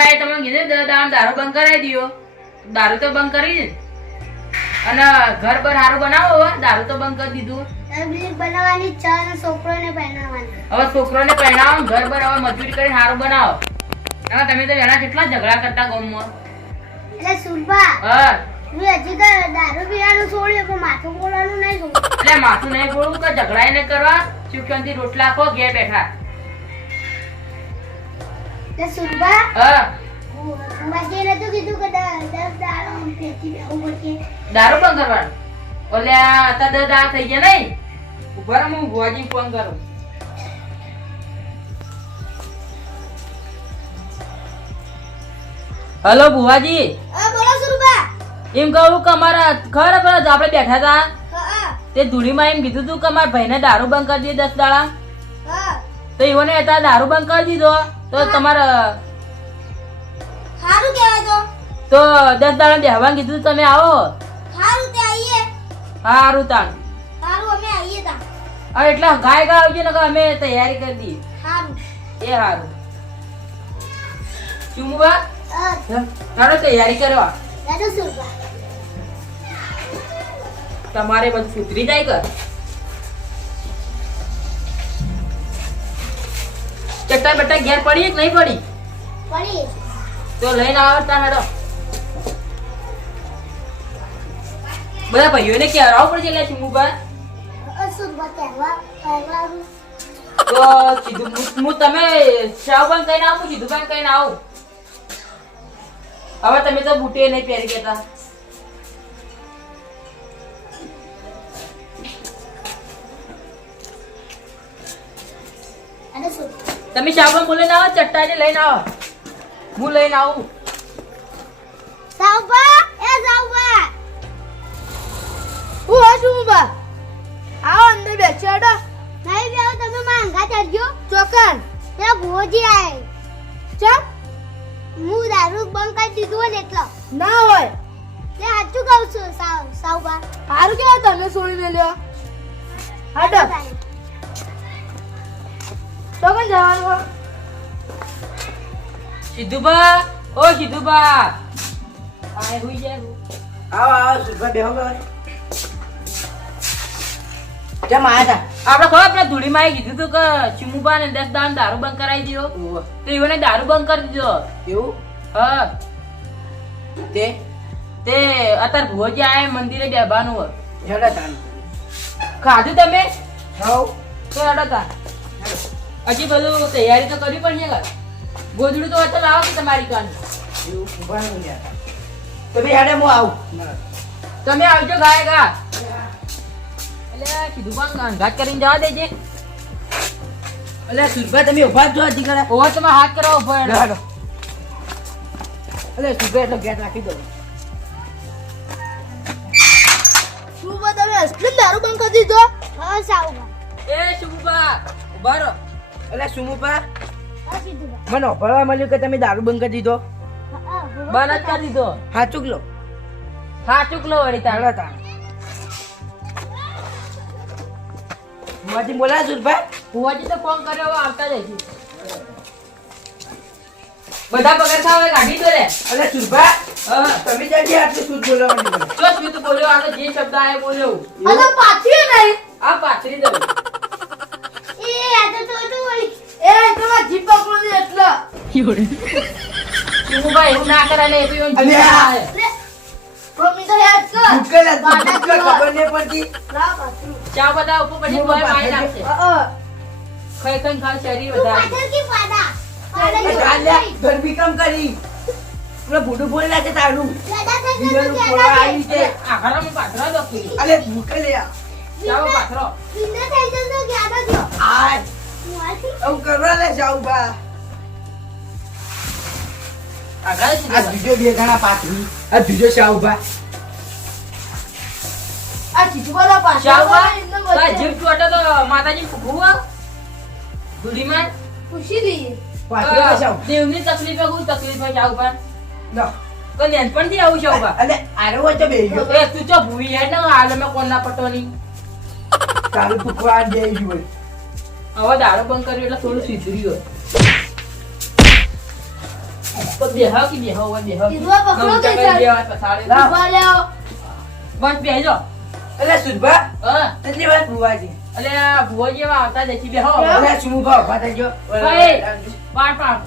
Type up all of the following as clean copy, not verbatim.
માં તમે કીધું દારૂ બંધ કરાવી દો. દારૂ તો બંધ કરી અને ઘર પર સારું બનાવો. દારૂ તો બંધ કરી દીધું. બનાવવાની ચા અને છોકરોને પહેરાવવાની. હવે છોકરોને પહેરાવો, ઘર પર હવે મજૂરી કરી સારું બનાવો. હવે તમે તો એના કેટલા ઝઘડા કરતા ગામમાં. એટલે સુરભા હા હું હજી તો દારૂ પીવાનું છોડ્યું પણ માથું બોલવાનું નહીં છોડ્યું. એટલે માથું નહીં બોલવું કે ઝઘડાય નહીં કરવા. સુખથી રોટલા ખો ઘેર બેઠા. એટલે સુરભા હા બાકી નતું કીધું કે 10 દારૂ પેટી બેહું પડશે. દારૂ બંધ કરવાનું. ઓલે અત્યારે 10 દાડા થઈ ગયા નહીં. ઉભા રહો, હું ભુવાજી ફોન કરું. હેલો ભુવાજી. બોલો સુરભા. એમ કહું કે અમારા ખબર આપણે બેઠા હતા હા તે ધૂળીમાં એમ કીધું તું કે મારા ભાઈને દારૂ બંધ કરી દે 10 દાડા. હા તો એઓને અત્યારે દારૂ બંધ કરી દીધો તો તમારે સારું કહેવાય તો તો. 10 દાડા બેહવાનું કીધું. તમે આવો. સારું તે આવીએ. સારું તાણ. સારું અમે આવીએ તા. હવે એટલે ગાય આવજો ને કે અમે તૈયારી કરી દઈએ. સારું. એ સારું. ચુમુબા હા ચાલો તૈયારી કરવા. દાદુ સુરભા. તમારે બધું સુધરી જાય કર. ચટ્ટા બટ્ટા ઘેર પડી કે નહીં પડી પડી. તો લઈને આવતા હેડો. બધા ભાઈઓને કહેવાવું પડશે એટલે ચુમુબા. સુરભા કહેવાનું. તો સીધું હું તમે શાવ બંધ કહીને આવું, સીધું બંધ કહીને આવું. હવે તમે તો બુટે નહીં પહેરી ગયા. અને સુરભા તમે શાવ બંધ બોલે આવો, ચટ્ટાને લઈને આવો. હું લઈને આવું. સાવબા એ સાવબા. હું હા સુરભા. આવો અંદર બેસો હેડો. નહીં બેહો તમે માંગા ચડજો. ચોકન તે ભોજી આય. ચમ હું દારૂ બંધ કરી દીધું ને એટલે. ના હોય તે સાચું કહું છું સાવબા. સારું કેવા તમે છોડીને લ્યો. હેડો તો કઈ જવાનું. સિદ્ધુબા, ઓ સિદ્ધુબા. આય હુઈ જાય. આવો સુરભા બેહો ગયો. કેમ આયા આપણે ખબર આપણે ધૂળીમાં એ કીધું તું કે ચુમુબા ને 10 દાડા દારૂ બંધ કરાવી દીધો. તા? તો એઓને દારૂ બંધ કરી દીધો. એવું હા તે તે અત્યારે ભુવજી આયા મંદિરે બેહવાનું હોય. હેડા તાન ખાધું તમે હાઉ તો હેડો તાર. હજી બધું તૈયારી તો કરવી પડશે કે ગોદડું તો અત્યારે લાવો કે તમારી કાન. એવું ઉભા નહીં યાર. તમે હેડે હું આવું. તમે આવજો ગાય ગા. એટલે કીધું પણ અંગાત કરીને જવા દેજે. અલે સુરભા તમે ઉભા જ છો હજી કરે. ઓવો તમે હાથ કરો ઉભો હેડો. હેડો. અલે સુરભા એટલો ગેટ રાખી દો. સુરભા તમે અસલી દારૂ બંધ કરી દીધો. હા સાવબા. એ શુભા ઉભા રહો. અલે સુમુભા હા સીધું. મને ઓફરવા મળ્યું કે તમે દારૂ બંધ કરી દીધો. બંધ જ કરી દીધો. હા ચૂકલો. હા ચૂકલો વળી તાર. હેડા તાન માજી બોલા સુરભા. ભુવાજી તો ફોન કર્યો હવે આવતા જ હજી. બધા પગાર ખાવા કાઢી દો રે. અલે સુરભા હા તમે જાજી આટલું શુદ્ધ બોલવાની મને. જો સ્મિત બોલ્યો આને જે શબ્દ આયો બોલ્યો. અરે પાછી નહીં. આ પાથરી દઉં. એ આ તો તો વળી. એ તમાર જીભ પકડો ને એટલે. શુભા એવું ના કરે ને એ તો એમ અલે જીવવા આ. આવે. મમ્મી તો યાદ કર. ભૂકેલા ખબર નહીં પડતી. લા પાછું. ચા બધા ઉપર પછી બોય મારી નાખશે. ખાઈ ખાઈને ખાલી શરીર તું વધારે. પાછળ કી પાડા. પાડા જો ચાલ્યા ગરબી કામ કરી. પેલા ભૂડું બોલેલા છે તારું. દાદા થઈ બીજાનું ગયું ખોળા આવી છે. આખરામાં પાથરા દો કે. અલે ભૂકેલા. ચાલો પાથરો. વિંદો થઈ ગયું તો ક્યાં ગયો. આજ મારથી આવું કરવા લે જાઉં બા. આગળ આ સીધા. બીજો બે ગણા પાથરી. આ બીજો શાહુભા. આ ચીચુવાલા પાછળ શાહુબા, એમને આ વચ્ચે જીભ ચોટે તો માતાજી ફૂગવું ધૂળીમાં. પૂછી દઈએ. પાથરેલા શાહુ. દેવની તકલીફ હું તકલીફ હોય શાહુબા. લો. કોઈ નેનપણથી આવું શાહુબા. અલે આરો હોય તો બેહી ગયો. એ તું ચો ભૂવી હેડ ને હાલ મેં કોણ ના પટવાની. તારું ટુકવા દે જોઈ. હવે દારૂ બંધ કર્યું એટલે થોડું સુધર્યું. તો બેહો કે બેહો હોય બેહો કીધું આ પકડો નવ કે ચકરી સાહેબ? જેવા પસાડે. ઉભા રહ્યો. બસ બેહજો. એટલે સુરભા હા કેટલી વાર ભુવાજી એટલે આ ભુવો જેવા આવતા દેખી બેહો એટલે સુમુભા ઉભા થઈ ગયો ભાઈ. પાડ પાડ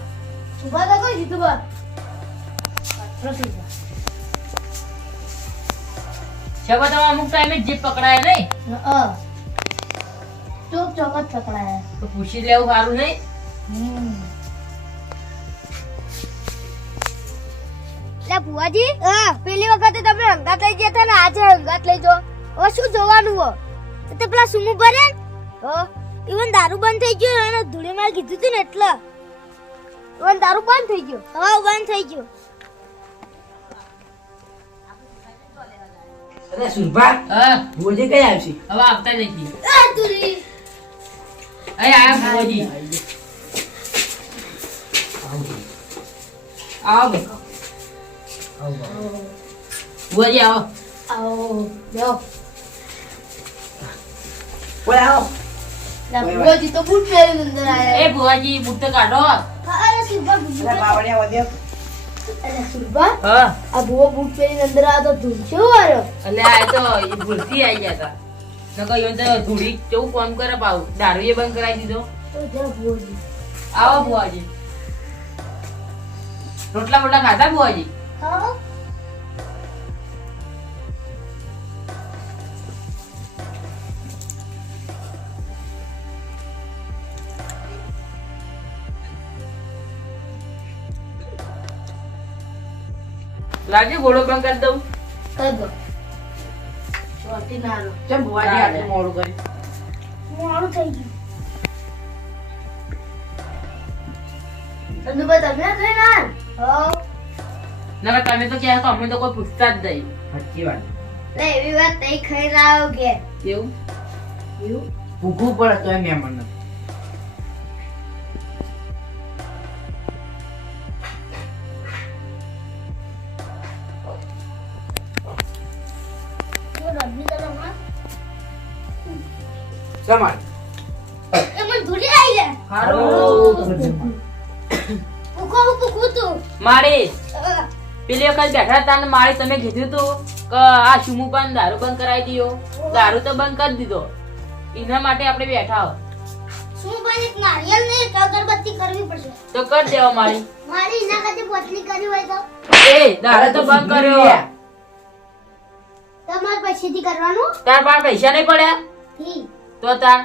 ઉભા તો કોઈ જીતું બસ. પાછળ થઈ જા. શબા તો અમુક ટાઈમે જીપ પકડાય નહીં હા. ચોક ચોક જ પકડાયા. તો પૂછી લેવું સારું નહીં. લે ભુવાજી પેલી વખતે તમે હંગાત લઈ ગયા હતા ને આજે હંગાત લઈ જો. હવે શું જોવાનું હો? તે પેલા સુમુ ભરે ઇવન દારૂ બંધ થઈ ગયો અને ધૂળે માં કીધું હતું ને એટલે ઇવન દારૂ બંધ થઈ ગયો. હવે બંધ થઈ ગયો. એટલે સુરભા હા ભુવાજી કઈ આવશે હવે આવતા દેખી આ ધૂળી. અહીં આયા ભુવોજી. આવો ભુવોજી આવો. આવો જાઓ. બોલ આવો લે ભુવાજી તો બૂટ પહેરીને અંદર આયા. એ ભુવાજી બુટ તો કાઢો. અરે સુરભા બૂટ એટલે બાવળિયા વધ્યો અરે સુરભા હા આ ભુવો બૂટ પહેરીને અંદર આવ્યો તો ધૂળ કેવો આવ્યો? એટલે આ તો એ ભૂલથી આવી ગયા હતા. નકર યો તો ધૂળી કેવું કામ કરે પાછું. દારૂ એ બંધ કરાવી દીધો. તો જા ભુવાજી. આવો ભુવાજી. રોટલા બોટલા ખાધા ભુવાજી? ખાઓ. લાગે ઘોડો બંધ કરી દઉં. કર દો. ચોથી નારો. ચમ ભુવાજી આટલું મોડું કર્યું મોડું થઈ ગયું. ચંદુભાઈ તમે ખાઈ ના? હા. નકર તમે તો ક્યાં અમને તો કોઈ પૂછતા જ નહીં. સાચી વાત લે એવી વાત નહીં ખાઈ રહ્યો કે. એવું એવું? ભૂખું પડે તો એમ મને જો રમી તો રમા. સમાન એ મને ધૂળી આવી જાય. સારું. પૂકો તું. મારી પેલી વખત બેઠા હતા ને મારી તમે કીધું તું કે આ શુમુ પણ દારૂ બંધ કરાવી દો. દારૂ તો બંધ કરી દીધો. એના માટે આપણે બેઠા હો. શું ભાઈ એક નારિયેળ ને એક અગરબત્તી કરવી પડશે. તો કરી દેવા મારી. મારી એના કરતા પોટલી કરી હોય તો એ દારૂ તો બંધ કર્યો. તમારે પૈસેથી કરવાનું? તાર પાસે પૈસા નહીં પડ્યા ઠીક. તો તાર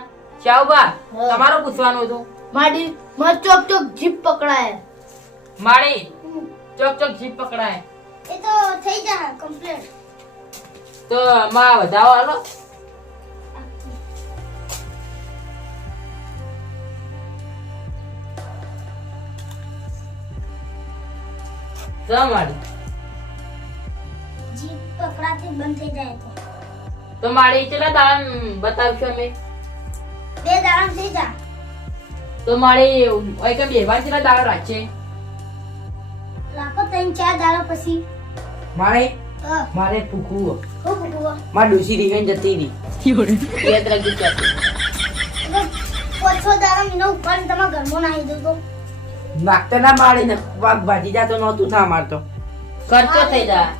શાહુબા હા. તમારું પૂછવાનું હતું. મારી માર ચોક ચોક જીપ પકડાય. મારી ચોક ચોક જીપ પકડાય એ તો થઈ જાય કમ્પ્લીટ. તો માં વધાવો હાલો. મારી જીપ પકડાતી બંધ થઈ જાય તો મારી ચલા દાન બતાવશો અમે. 2 દાડા થઈ જાય. તો મારી ઓય કે બેવા ચલા દાડો રાખશે. રાખો 3-4 દાડા પછી. મારે હા. મારે ભૂખું ખૂબ ભૂવો. મારે ડોસી રીંગણ જતી રહી યાદ રાખજો ચાચી. 5-6 દાડા મીનો ઉપર તમારા ઘરમાં નાહી દઉં તો નાખતા ના મારી ને વાઘ ભાજી જાતો નહોતું થા મારતો ખર્ચો થઈ જાય.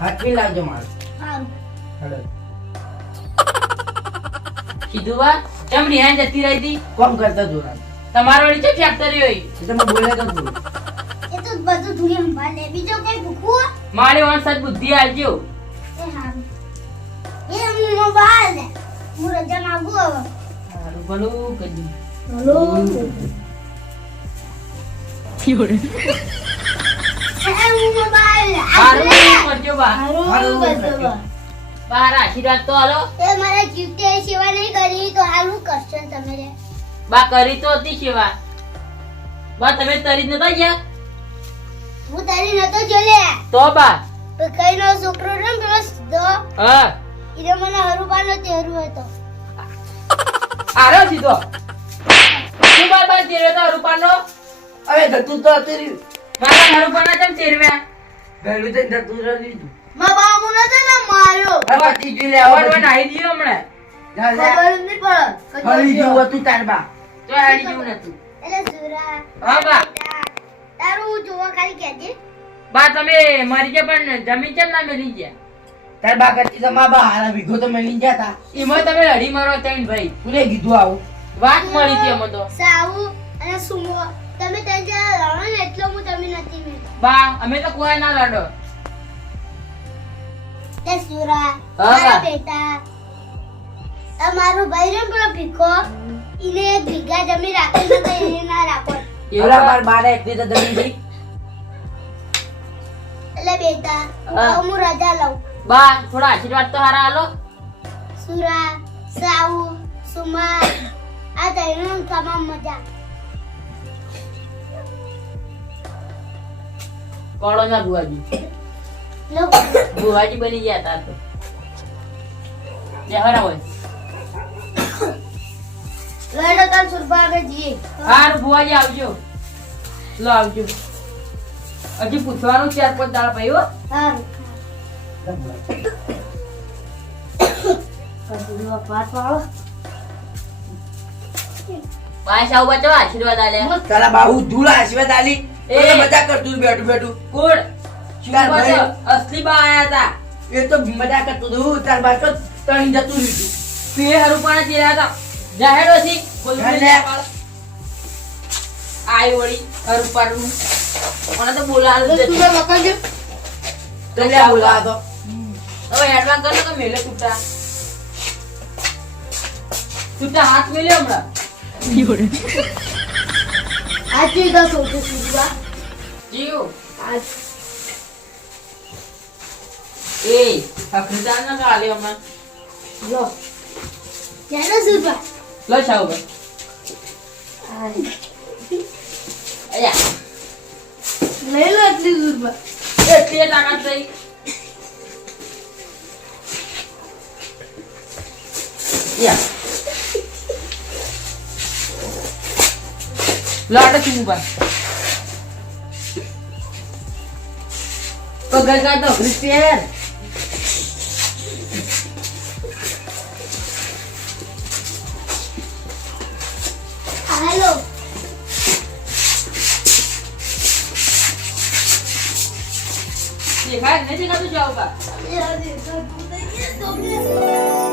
હાથવી લાવજો મારે સારું. હેડો કીધું વા કેમ રિહાન જતી રહી હતી. કોમ કરતા જોરા તમારો વળી છે ફેક્ટરી હોય. એ તો મેં બોલે તો તું એ તો બધું ધૂળી સંભાળ લે. બીજો કોઈ ભૂખું? મારી વાન સદ બુદ્ધિ આલજો. એ સારું. એ હું મોબાઈલ લે. હું રજા માંગુ હવે. સારું ભલું કરી. હલો. હું મોબાઈલ લે. સારું કરજો બા. સારું કરજો બા. બહાર આશીર્વાદ તો હાલો. એ મારા જીવતે સેવા નહીં કરી તો હાલું કરશો ને તમે રે. બા કરી તો હતી સેવા. બા તમે તરી નતા ગયા હું તારી નતો જો લે. તો બા. પણ કઈ નો છોકરો ને પેલો સીધો હા ઈને મને હરુબાનો તેરું હતો. આરો સીધો. શું બા બા તેરે તો રૂપાનો. હવે જતું તો હતું રહ્યું મારા રૂપાના કેમ તેરવ્યા. ગયેલું તો જતું રહ્યું મા બામુ નતો ને માર્યો. હવે ત્રીજું લે આવો આવડવા નાહી દીધો હમણાં. ખબર નહીં પડે. હળી જેવું હતું તાર બા તો આડી જેવું નતું. એટલે સુરા હા બા. તારું જોવા ખાલી કહેજે. બા તમે મરી ગયા પણ જમીન કેમ ના મેલી ગયા? તાર બા કરતી તો મા બા હારા વીઘો તો મેલી ગયા તા. એમાં તમે લડી મરો ત્રણ ભાઈ. કોને કીધું આવું? વાત મળી હતી અમે તો. સાવુ અને સુમો તમે ત્રણ જણા લડો ને એટલે હું તમે નથી મેળવી. બા અમે તો કોઈ ના લડો. તે સુરા હા. મારા બેટા આ મારો ભાઈ રે પેલો ભીખો ઈને એક વીઘા જમીન રાખેલી તો એને ના રાખો. એલા માર બારે એકલી તો જમીન ગઈ. એટલે બેટા હા. હવે હું રજા લઉં. બા થોડા આશીર્વાદ તો હારા આલો. સુરા સાવુ સુમા આ ત્રણેયનો તમામ મજા. કોળો ના બુવાજી. લો બુવાજી બની ગયા તા તો. જે હારા હોય. લડો કાલ સુરભા આગળ જઈએ. હારું બુવાજી આવજો. લો આવજો. હજી પૂછવાનું 4-5 દાડા ભાઈ હો. હારું. કસુરવા પાસ વાળો. બા સાવ બચો આશીર્વાદ આલ્યા. તારા બાહુ ધૂળ આશીર્વાદ આલી. એ. એ મજા કરતું બેઠું બેઠું. કોણ? તાર શું ભાઈ. બચો? અસલી બા આયા તા. એ તો મજા કરતું હતું. તાર બા તો તણી જતું રહ્યું. પે હરું પણ ચેરા હતા. જાહેર હતી. કોઈ જાહેર નહીં લે. પાડે. આઈ વળી હરું પાડનું. મને તો બોલાવું જ નથી. તને બોલાવા તો. હવે એડવાન્સ કરો તો મેલે છૂટા. છૂટા હાથ મેલ્યો હમણાં. આજે દસ ઓછો સુરભા. જીવ. આજ એ અખરીદાર ના કાલે હમણાં. લો ચાલો સુરભા. લો સાવ ભાઈ. અયા લઈ લો એટલી સુરભા. એ તે તાકાત થઈ. યા લાડ ચુમુ બા પગલ કા તો ક્રિસ્ટિયન હેલો દેખાય નથી કાતું જાવ બા યાર દેખા તું તો